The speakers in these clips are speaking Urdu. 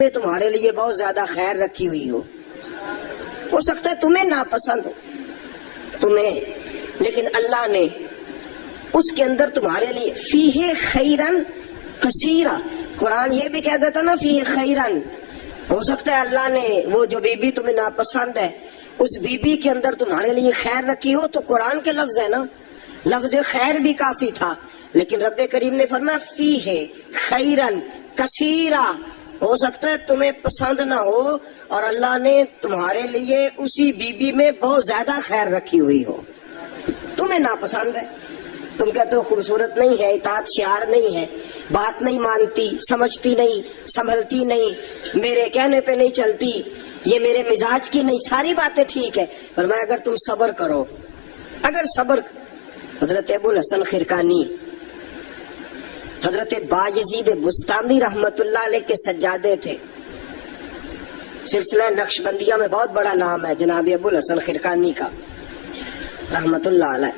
میں تمہارے لیے بہت زیادہ خیر رکھی ہوئی ہو سکتا ہے تمہیں ناپسند ہو تمہیں، لیکن اللہ نے اس کے اندر تمہارے لیے فیہ خیرن کثیرا، قرآن یہ بھی کہہ دیتا نا فیہ خیرن، ہو سکتا ہے اللہ نے وہ جو بی بی تمہیں ناپسند ہے اس بی بی کے اندر تمہارے لیے خیر رکھی ہو، تو قرآن کے لفظ ہے نا، لفظ خیر بھی کافی تھا، لیکن رب کریم نے فرمایا فیہ خیرن کثیرا، ہو سکتا ہے تمہیں پسند نہ ہو اور اللہ نے تمہارے لیے اسی بی بی میں بہت زیادہ خیر رکھی ہوئی ہو، تمہیں ناپسند ہے، تم کہتے ہو خوبصورت نہیں ہے، اطاعت شعار نہیں ہے، بات نہیں مانتی، سمجھتی نہیں، سنبھلتی نہیں، میرے کہنے پہ نہیں چلتی، یہ میرے مزاج کی نہیں، ساری باتیں ٹھیک ہے، فرمایا اگر تم صبر کرو، اگر صبر، حضرت ابو الحسن خرقانی حضرت بایزید بستامی رحمت اللہ علیہ کے سجادے تھے، سلسلہ نقش بندیہ میں بہت بڑا نام ہے جناب ابو الحسن خرقانی کا رحمت اللہ علیہ،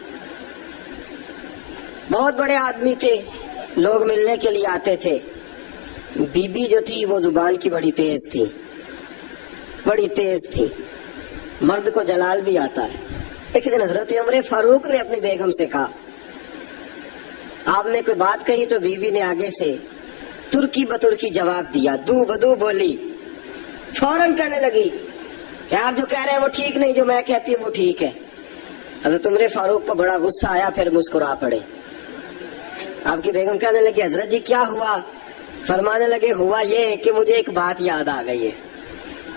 بہت بڑے آدمی تھے، لوگ ملنے کے لیے آتے تھے، بی بی جو تھی وہ زبان کی بڑی تیز تھی، بڑی تیز تھی، مرد کو جلال بھی آتا ہے۔ ایک دن حضرت عمر فاروق نے اپنی بیگم سے کہا، آپ نے کوئی بات کہی تو بیوی نے آگے سے ترکی بترکی جواب دیا، دو بدو بولی، فوراً کہنے لگی کہ آپ جو کہہ رہے ہیں وہ ٹھیک نہیں، جو میں کہتی ہوں وہ ٹھیک ہے۔ حضرت عمر فاروق کو بڑا غصہ آیا، پھر مسکرا پڑے۔ آپ کی بیگم کہنے لگی حضرت جی کیا ہوا؟ فرمانے لگے ہوا یہ کہ مجھے ایک بات یاد آ گئی ہے۔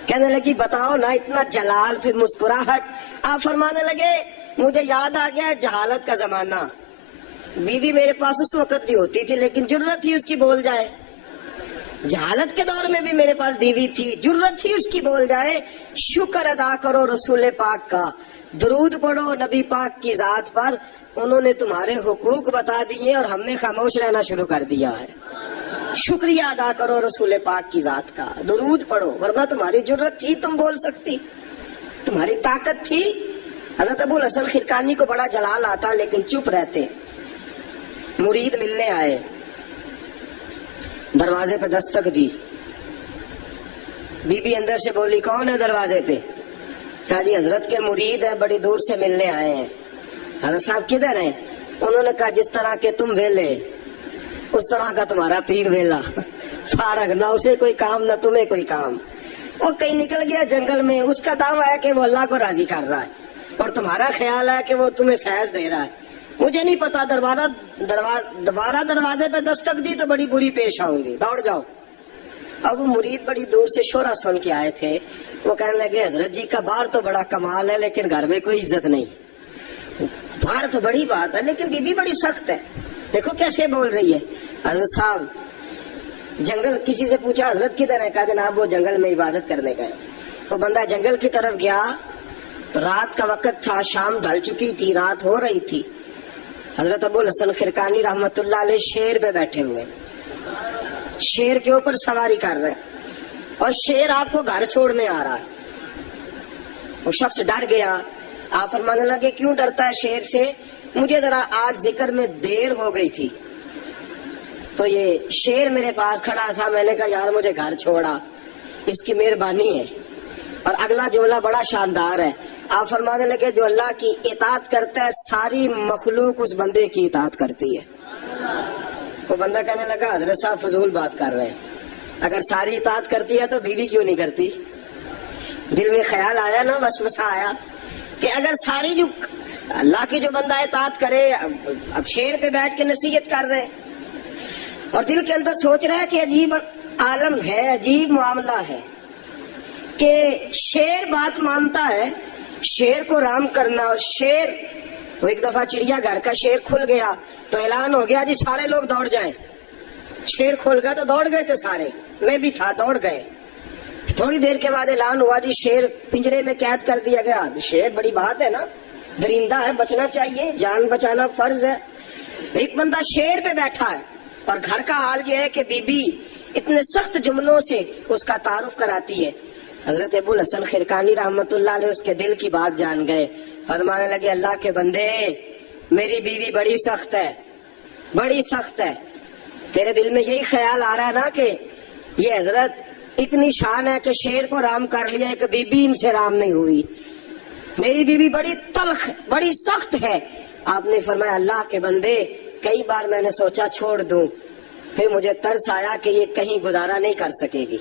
کہنے لگی بتاؤ نا، اتنا جلال پھر مسکراہٹ۔ آپ فرمانے لگے مجھے یاد آ گیا جہالت کا زمانہ، بیوی میرے پاس اس وقت بھی ہوتی تھی لیکن جرت تھی اس کی بول جائے، جہالت کے دور میں بھی میرے پاس بیوی تھی، جرت تھی اس کی بول جائے۔ شکر ادا کرو رسول پاک کا، درود پڑھو نبی پاک کی ذات پر، انہوں نے تمہارے حقوق بتا دیے اور ہم نے خاموش رہنا شروع کر دیا ہے۔ شکریہ ادا کرو رسول پاک کی ذات کا، درود پڑھو، ورنہ تمہاری جرت تھی تم بول سکتی، تمہاری طاقت تھی۔ حضرت ابو الحسن خرقانی کو بڑا جلال آتا لیکن چپ رہتے۔ مرید ملنے آئے، دروازے پہ دستک دی، بی بی اندر سے بولی کون ہے دروازے پہ؟ کہا جی حضرت کے مرید ہیں، بڑی دور سے ملنے آئے ہیں۔ حضرت صاحب کدھر ہیں؟ انہوں نے کہا جس طرح کے تم ویلے اس طرح کا تمہارا پیر ویلا، فارغ، نہ اسے کوئی کام نہ تمہیں کوئی کام، وہ کہیں نکل گیا جنگل میں، اس کا دعویٰ ہے کہ وہ اللہ کو راضی کر رہا ہے اور تمہارا خیال ہے کہ وہ تمہیں فیض دے رہا ہے۔ مجھے نہیں پتا، دوبارہ دروازے پہ دستک دی تو بڑی بری پیش آؤں گی، دوڑ جاؤ۔ اب وہ مرید بڑی دور سے شورا سن کے آئے تھے، وہ کہنے لگے حضرت جی کا باہر تو بڑا کمال ہے لیکن گھر میں کوئی عزت نہیں، باہر تو بڑی بات ہے لیکن بی بی بڑی سخت ہے، دیکھو کیسے بول رہی ہے۔ حضرت صاحب جنگل، کسی سے پوچھا حضرت کدھر ہے؟ کہا جناب وہ جنگل میں عبادت کرنے گئے۔ وہ بندہ جنگل کی طرف گیا، رات کا وقت تھا، شام ڈھل چکی تھی، رات ہو رہی تھی۔ حضرت ابو الحسن خرقانی رحمت اللہ علیہ شیر پہ بیٹھے ہوئے، شیر کے اوپر سواری کر رہے اور شیر آپ کو گھر چھوڑنے آ رہا ہے۔ وہ شخص ڈر گیا، آپ فرمانے لگے کیوں ڈرتا ہے شیر سے؟ مجھے ذرا آج ذکر میں دیر ہو گئی تھی تو یہ شیر میرے پاس کھڑا تھا، میں نے کہا یار مجھے گھر چھوڑا، اس کی مہربانی ہے۔ اور اگلا جملہ بڑا شاندار ہے، آپ فرمانے لگے جو اللہ کی اطاعت کرتا ہے ساری مخلوق اس بندے کی اطاعت کرتی ہے۔ وہ بندہ کہنے لگا حضرت صاحب فضول بات کر رہے ہیں، اگر ساری اطاعت کرتی ہے تو بیوی کیوں نہیں کرتی؟ دل میں خیال آیا نا، وسوسہ آیا کہ اگر ساری جو اللہ کی جو بندہ اطاعت کرے، اب شیر پہ بیٹھ کے نصیحت کر رہے اور دل کے اندر سوچ رہا ہے کہ عجیب عالم ہے، عجیب معاملہ ہے کہ شیر بات مانتا ہے، شیر کو رام کرنا، اور شیر، وہ ایک دفعہ چڑیا گھر کا شیر کھل گیا تو اعلان ہو گیا جی سارے لوگ دوڑ جائیں، شیر کھل گیا تو دوڑ گئے تھے سارے، میں بھی تھا، دوڑ گئے۔ تھوڑی دیر کے بعد اعلان ہوا جی شیر پنجرے میں قید کر دیا گیا۔ شیر بڑی بات ہے نا، درندہ ہے، بچنا چاہیے، جان بچانا فرض ہے۔ ایک بندہ شیر پہ بیٹھا ہے اور گھر کا حال یہ ہے کہ بی بی اتنے سخت جملوں سے اس کا تعارف کراتی ہے۔ حضرت ابو الحسن خرقانی رحمت اللہ علیہ اس کے دل کی بات جان گئے، فرمانے لگے اللہ کے بندے میری بیوی بڑی سخت ہے، بڑی سخت ہے، تیرے دل میں یہی خیال آ رہا ہے نا کہ یہ حضرت اتنی شان ہے کہ شیر کو رام کر لیا، ایک بیوی ان سے رام نہیں ہوئی. میری بیوی بڑی تلخ بڑی سخت ہے. آپ نے فرمایا اللہ کے بندے کئی بار میں نے سوچا چھوڑ دوں، پھر مجھے ترس آیا کہ یہ کہیں گزارا نہیں کر سکے گی،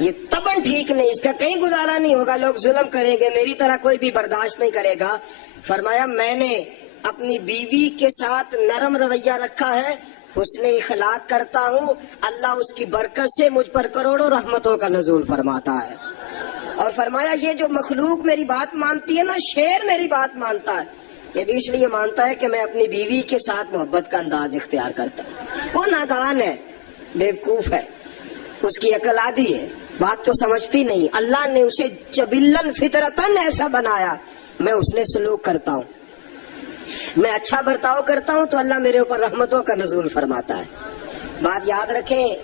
یہ تبن ٹھیک نہیں، اس کا کہیں گزارا نہیں ہوگا، لوگ ظلم کریں گے، میری طرح کوئی بھی برداشت نہیں کرے گا. فرمایا میں نے اپنی بیوی کے ساتھ نرم رویہ رکھا ہے، حسن اخلاق کرتا ہوں، اللہ اس کی برکت سے مجھ پر کروڑوں رحمتوں کا نزول فرماتا ہے. اور فرمایا یہ جو مخلوق میری بات مانتی ہے نا، شیر میری بات مانتا ہے، یہ بھی اس لیے مانتا ہے کہ میں اپنی بیوی کے ساتھ محبت کا انداز اختیار کرتا ہوں. وہ نادان ہے، بیوقوف ہے، اس کی عقل آدھی ہے، بات کو سمجھتی نہیں. اللہ نے اسے جبلن فطرتن ایسا بنایا، میں اس نے سلوک کرتا ہوں، میں اچھا برتاؤ کرتا ہوں تو اللہ میرے اوپر رحمتوں کا نزول فرماتا ہے. بات یاد رکھیں،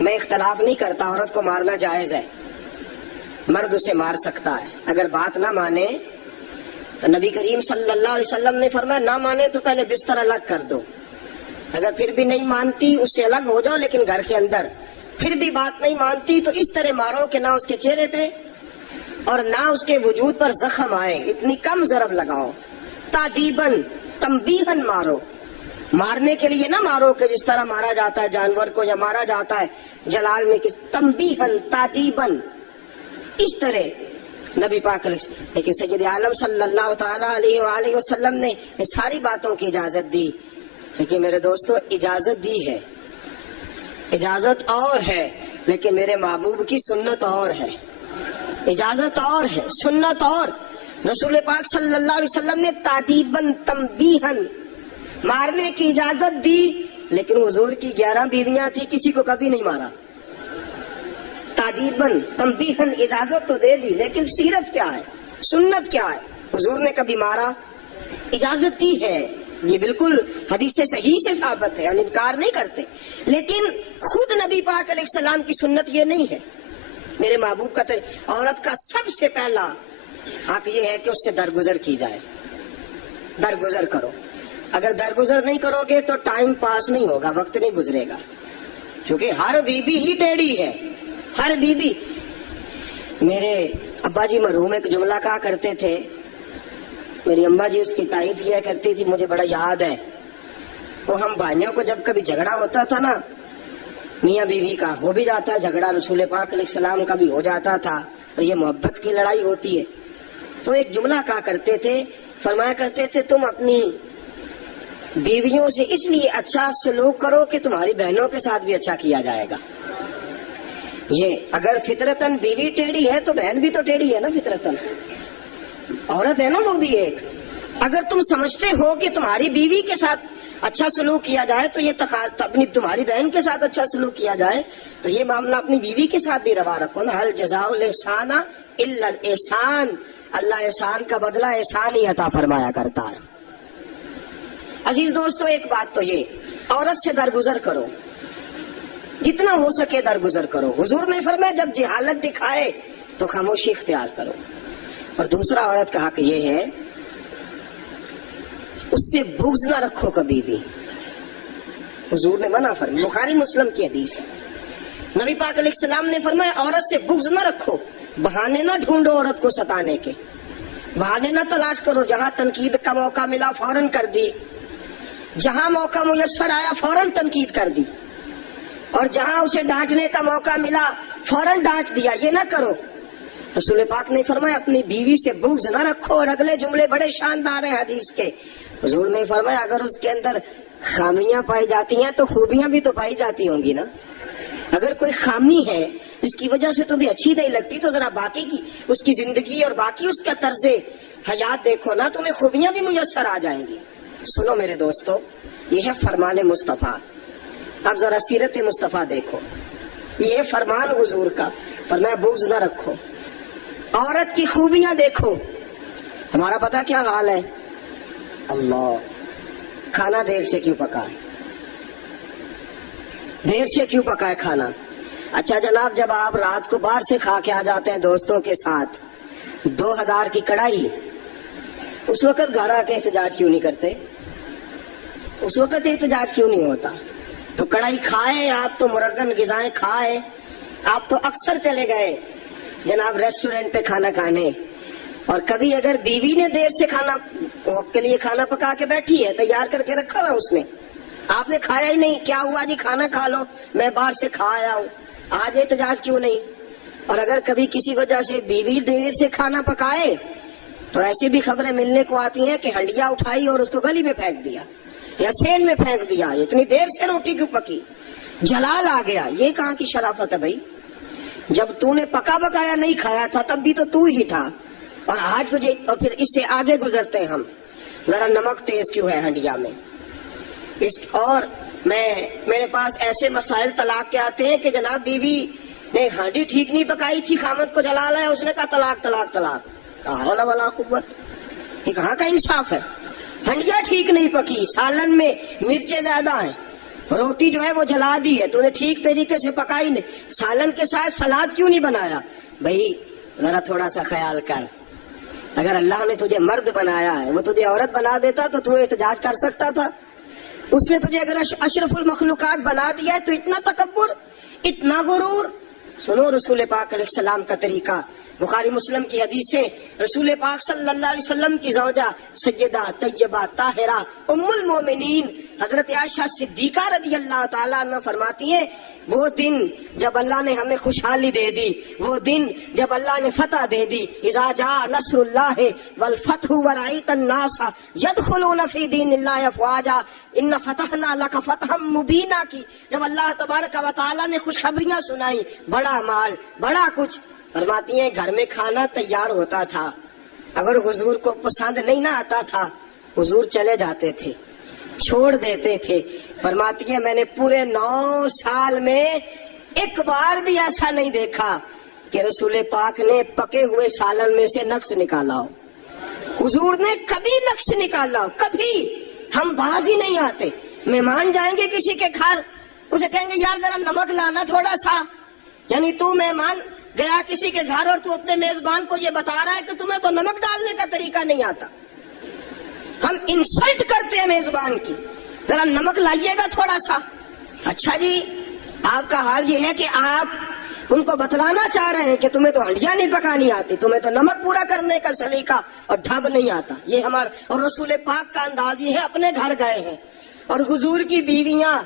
میں اختلاف نہیں کرتا، عورت کو مارنا جائز ہے، مرد اسے مار سکتا ہے. اگر بات نہ مانے تو نبی کریم صلی اللہ علیہ وسلم نے فرمایا نہ مانے تو پہلے بستر الگ کر دو، اگر پھر بھی نہیں مانتی اس سے الگ ہو جاؤ، لیکن گھر کے اندر پھر بھی بات نہیں مانتی تو اس طرح مارو کہ نہ اس کے چہرے پہ اور نہ اس کے وجود پر زخم آئے، اتنی کم ضرب لگاؤ. تادیبن تنبیہن مارو، مارنے کے لیے نہ مارو کہ جس طرح مارا جاتا ہے جانور کو یا مارا جاتا ہے جلال میں، تنبیہن تادیبن، اس طرح نبی پاک. لیکن سید عالم صلی اللہ تعالی علیہ وآلہ وسلم نے یہ ساری باتوں کی اجازت دی. لیکن میرے دوستو اجازت دی ہے، اجازت اور ہے، لیکن میرے محبوب کی سنت اور ہے. اجازت اور ہے، سنت اور. رسول پاک صلی اللہ علیہ وسلم نے تادیبن تنبیہن مارنے کی اجازت دی، لیکن حضور کی 11 بیویاں تھی، کسی کو کبھی نہیں مارا. تادیبن تنبیہن اجازت تو دے دی، لیکن سیرت کیا ہے، سنت کیا ہے؟ حضور نے کبھی مارا؟ اجازت دی ہے، یہ بالکل حدیث صحیح سے ثابت ہے، ہم انکار نہیں کرتے. لیکن خود نبی پاک علیہ السلام کی سنت یہ نہیں ہے. میرے محبوب کا عورت کا سب سے پہلا حق یہ ہے کہ اس سے درگزر کی جائے. درگزر کرو، اگر درگزر نہیں کرو گے تو ٹائم پاس نہیں ہوگا، وقت نہیں گزرے گا، کیونکہ ہر بیوی ہی ٹیڑھی ہے، ہر بیوی. میرے ابا جی مرحوم ایک جملہ کہا کرتے تھے، میری اماں جی اس کی تائید کیا کرتی تھی، مجھے بڑا یاد ہے. وہ ہم بھائیوں کو جب کبھی جھگڑا ہوتا تھا نا، میاں بیوی کا ہو بھی جاتا ہے جھگڑا، رسول پاک علیہ السلام کا بھی ہو جاتا تھا، اور یہ محبت کی لڑائی ہوتی ہے، تو ایک جملہ کہا کرتے تھے، فرمایا کرتے تھے تم اپنی بیویوں سے اس لیے اچھا سلوک کرو کہ تمہاری بہنوں کے ساتھ بھی اچھا کیا جائے گا. یہ اگر فطرتاً بیوی ٹیڑھی ہے تو بہن بھی تو ٹیڑھی ہے نا، فطرتاً عورت ہے نا وہ بھی ایک. اگر تم سمجھتے ہو کہ تمہاری بیوی کے ساتھ اچھا سلوک کیا جائے تو یہ اپنی تمہاری بہن کے ساتھ اچھا سلوک کیا جائے تو یہ معاملہ اپنی بیوی کے ساتھ بھی روا رکھو نا. حل جزاء الاحسان الا الاحسان، اللہ احسان کا بدلہ احسان ہی عطا فرمایا کرتا ہے. عزیز دوستو ایک بات تو یہ، عورت سے درگزر کرو، جتنا ہو سکے درگزر کرو. حضور نے فرمایا جب جہالت دکھائے تو خاموشی اختیار کرو. اور دوسرا عورت کا حق یہ ہے اس سے بغض نہ رکھو کبھی بھی. حضور نے منع فرمایا، بخاری مسلم کی حدیث ہے، نبی پاک علیہ السلام نے فرمایا عورت سے بغض نہ رکھو، بہانے نہ ڈھونڈو عورت کو ستانے کے، بہانے نہ تلاش کرو. جہاں تنقید کا موقع ملا فوراً کر دی، جہاں موقع میسر آیا فوراً تنقید کر دی، اور جہاں اسے ڈانٹنے کا موقع ملا فوراً ڈانٹ دیا. یہ نہ کرو. رسول پاک نے فرمایا اپنی بیوی سے بغض نہ رکھو. اور اگلے جملے بڑے شاندار ہیں حدیث کے. حضور نے فرمایا اگر اس کے اندر خامیاں پائی جاتی ہیں تو خوبیاں بھی تو پائی جاتی ہوں گی نا. اگر کوئی خامی ہے جس کی وجہ سے تمہیں اچھی نہیں لگتی تو ذرا باقی کی اس کی زندگی اور باقی اس کا طرز حیات دیکھو نا، تمہیں خوبیاں بھی میسر آ جائیں گی. سنو میرے دوستو، یہ ہے فرمان مصطفیٰ. اب ذرا سیرت مصطفیٰ دیکھو، یہ فرمان حضور کا. فرمایا بغض نہ رکھو، عورت کی خوبیاں دیکھو. ہمارا پتہ کیا حال ہے؟ اللہ، کھانا دیر سے کیوں پکائے، دیر سے کیوں پکائے کھانا. اچھا جناب، جب آپ رات کو باہر سے کھا کے آ جاتے ہیں دوستوں کے ساتھ 2000 کی کڑھائی، اس وقت گھر آ کے احتجاج کیوں نہیں کرتے؟ اس وقت احتجاج کیوں نہیں ہوتا؟ تو کڑھائی کھائے آپ، تو مرغن غذائیں کھائے، آپ تو اکثر چلے گئے جناب ریسٹورینٹ پہ کھانا کھانے، اور کبھی اگر بیوی نے دیر سے کھانا، وہ آپ کے لیے کھانا پکا کے بیٹھی ہے، تیار کر کے رکھا ہوا اس نے، آپ نے کھایا ہی نہیں، کیا ہوا جی کھانا کھا لو، میں باہر سے کھا آیا ہوں، آج احتجاج کیوں نہیں؟ اور اگر کبھی کسی وجہ سے بیوی دیر سے کھانا پکائے تو ایسی بھی خبریں ملنے کو آتی ہیں کہ ہنڈیا اٹھائی اور اس کو گلی میں پھینک دیا یا سین میں پھینک دیا، اتنی دیر سے روٹی کیوں پکی، جلال آ گیا۔ یہ کہاں کی شرافت ہے بھائی؟ جب تو نے پکا بکایا نہیں کھایا تھا تب بھی تو ہی تھا، اور آج تجھے، اور پھر اس سے آگے گزرتے ہیں ہم، ذرا نمک تیز کیوں ہے ہنڈیا میں؟ اور میرے پاس ایسے مسائل طلاق کے آتے ہیں کہ جناب بیوی نے ہانڈی ٹھیک نہیں پکائی تھی، خامد کو جلا لایا، اس نے کہا طلاق طلاق طلاق، لا حول ولا قوت، یہ کہاں کا انصاف ہے؟ ہنڈیا ٹھیک نہیں پکی، سالن میں مرچیں زیادہ ہیں، روٹی جو ہے وہ جلا دی ہے، تو نے ٹھیک طریقے سے پکائی نہیں، سالن کے ساتھ سلاد کیوں نہیں بنایا؟ بھائی ذرا تھوڑا سا خیال کر، اگر اللہ نے تجھے مرد بنایا ہے، وہ تجھے عورت بنا دیتا تو احتجاج کر سکتا تھا؟ اس نے تجھے اگر اشرف المخلوقات بنا دیا ہے تو اتنا تکبر، اتنا غرور؟ سنو رسول پاک علیہ السلام کا طریقہ، بخاری مسلم کی حدیثیں، رسول پاک صلی اللہ علیہ وسلم کی زوجہ سیدہ طیبہ طاہرہ ام المومنین حضرت عائشہ صدیقہ رضی اللہ تعالیٰ عنہ فرماتی ہیں، وہ دن جب اللہ نے ہمیں خوشحالی دے دی، وہ دن جب اللہ نے فتح دے دی، اذا جاء نصر اللہ والفتح ورأیت الناس یدخلون فی دین اللہ افواجا ان فتحنا لک فتحا مبینا کی، جب اللہ تبارک و تعالیٰ نے خوشخبریاں سنائی، بڑا مال، بڑا کچھ، فرماتی ہیں گھر میں کھانا تیار ہوتا تھا، اگر حضور کو پسند نہیں نہ آتا تھا حضور چلے جاتے تھے، چھوڑ دیتے تھے۔ فرماتی ہے میں نے پورے 9 سال میں ایک بار بھی ایسا نہیں دیکھا کہ رسول پاک نے پکے ہوئے سالن میں سے نقص نکالا ہو، حضور نے کبھی نقص نکالا ہو، کبھی۔ ہم باز ہی نہیں آتے، مہمان جائیں گے کسی کے گھر، اسے کہیں گے یار ذرا نمک لانا تھوڑا سا، یعنی تو مہمان گیا کسی کے گھر اور تو اپنے میزبان کو یہ بتا رہا ہے کہ تمہیں تو نمک ڈالنے کا طریقہ نہیں آتا۔ ہم انسلٹ کرتے ہیں میزبان کی، ذرا نمک لائیے گا تھوڑا سا۔ اچھا جی، آپ کا حال یہ ہے کہ آپ ان کو بتلانا چاہ رہے ہیں کہ تمہیں تو ہنڈیا نہیں پکانی آتی، تمہیں تو نمک پورا کرنے کا سلیقہ اور ڈھب نہیں آتا۔ یہ ہمارا اور رسول پاک کا انداز یہ ہے، اپنے گھر گئے ہیں اور حضور کی بیویاں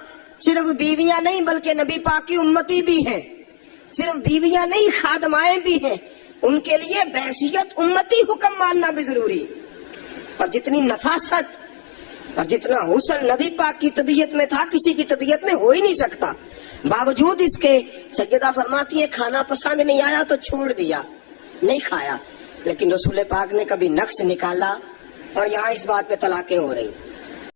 صرف بیویاں نہیں بلکہ نبی پاک کی امتی بھی ہیں، صرف بیویاں نہیں خادمائیں بھی ہیں، ان کے لیے بحیثیت امتی حکم ماننا بھی ضروری، اور جتنی نفاست اور جتنا حسن نبی پاک کی طبیعت میں تھا کسی کی طبیعت میں ہو ہی نہیں سکتا۔ باوجود اس کے سیدہ فرماتی ہے کھانا پسند نہیں آیا تو چھوڑ دیا، نہیں کھایا، لیکن رسول پاک نے کبھی نقص نکالا، اور یہاں اس بات پہ طلاقیں ہو رہی۔